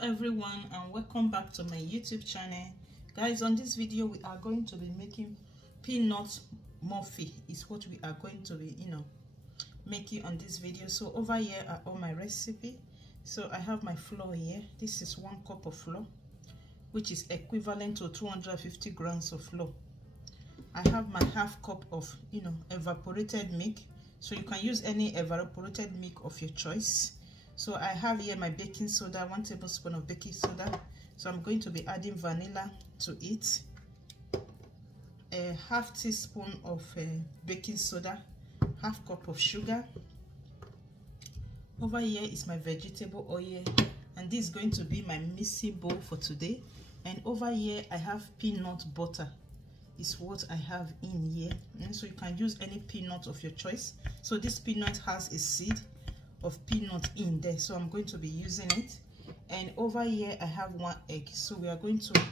Hello everyone, and welcome back to my YouTube channel. Guys, on this video we are going to be making peanut muffin. Is what we are going to be making on this video. So over here are all my recipe. So I have my flour here. This is 1 cup of flour, which is equivalent to 250 grams of flour. I have my half cup of evaporated milk, so you can use any evaporated milk of your choice. So I have here my baking soda, 1 tablespoon of baking soda. So I'm going to be adding vanilla to it, a half teaspoon of baking soda, half cup of sugar. Over here is my vegetable oil, and this is going to be my mixing bowl for today. And over here I have peanut butter, is what I have in here. And so you can use any peanut of your choice. So this peanut has a seed of peanut in there, so I'm going to be using it. And over here I have 1 egg. So we are going to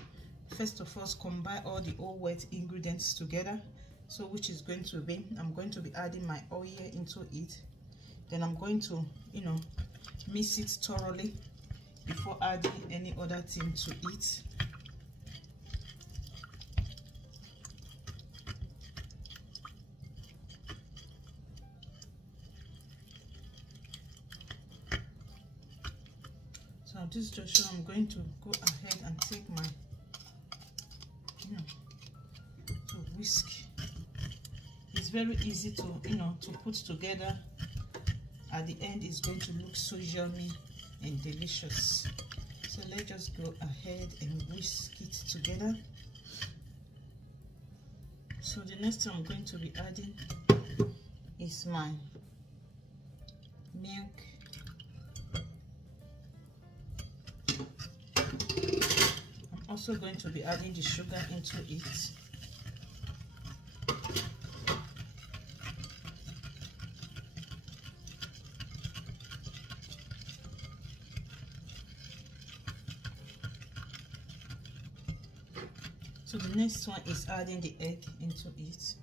first of all combine all the all wet ingredients together. So which is going to be, I'm going to be adding my oil into it, then I'm going to mix it thoroughly before adding any other thing to it. So this just show I'm going to go ahead and take my to whisk. It's very easy to to put together. At the end it's going to look so yummy and delicious. So let's just go ahead and whisk it together. So the next thing I'm going to be adding is my milk. Also going to be adding the sugar into it. So the next one is adding the egg into it.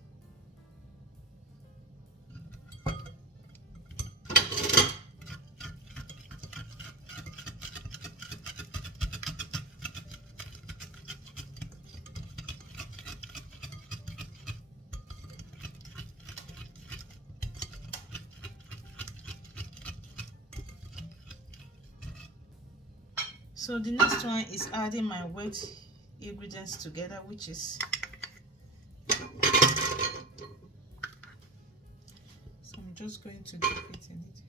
So the next one is adding my wet ingredients together, which is, so I'm just going to dip it in it.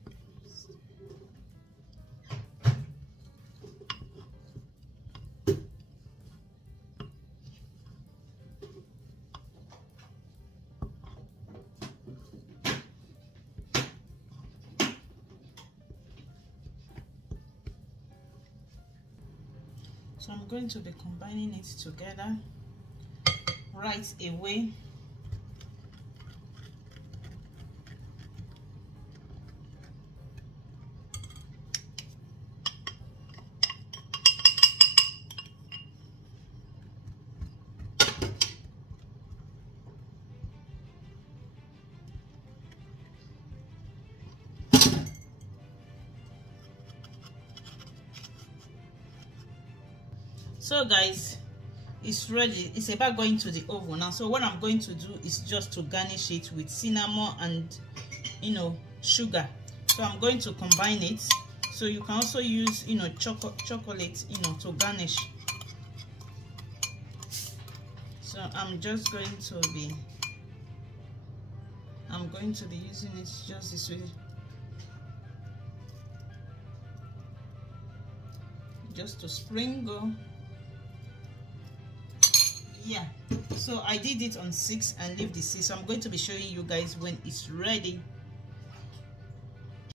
So I'm going to be combining it together right away. So guys, it's ready. It's about going to the oven now. So what I'm going to do is just to garnish it with cinnamon and sugar. So I'm going to combine it. So you can also use chocolate to garnish. So I'm just going to be using it just this way, just to sprinkle. Yeah, so I did it on 6 and leave the 6. So I'm going to be showing you guys when it's ready